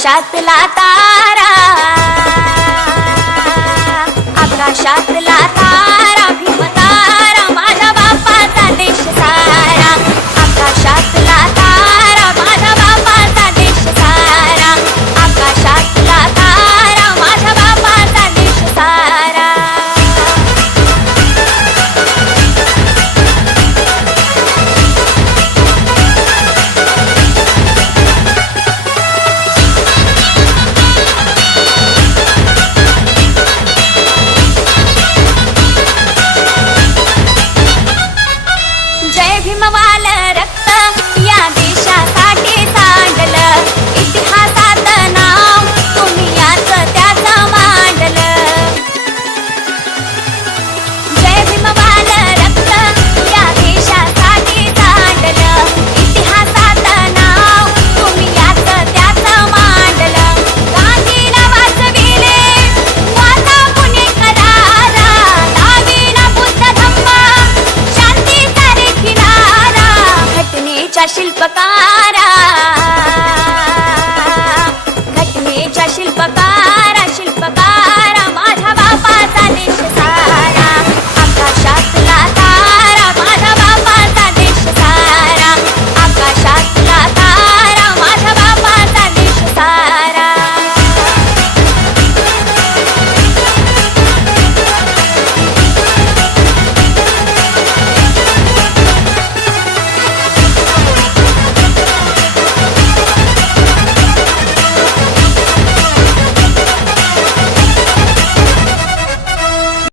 आकाशातला तारा, आकाशातला तारा, भीमतारा, माझ्या बापाचा देश सारा. आकाशातला तारा, माझ्या बापाचा देश सारा. आकाशातला तारा, माझ्या बापाचा देश सारा. जय भीमवाल रक्त या देशासाठी सांडलं, इतिहासात नाव तुम्ही याचं त्याचं मांडलं. जय भीमवाल रक्त या देशासाठी सांडलं, इतिहासात नाव तुम्ही याचं त्याचं मांडलं. गांधीला वाचविले वाचा पुणे करारा, लाविला बुद्ध धम्म शांतीचा रे किनारा, घटनेच्या शिल्पकारा.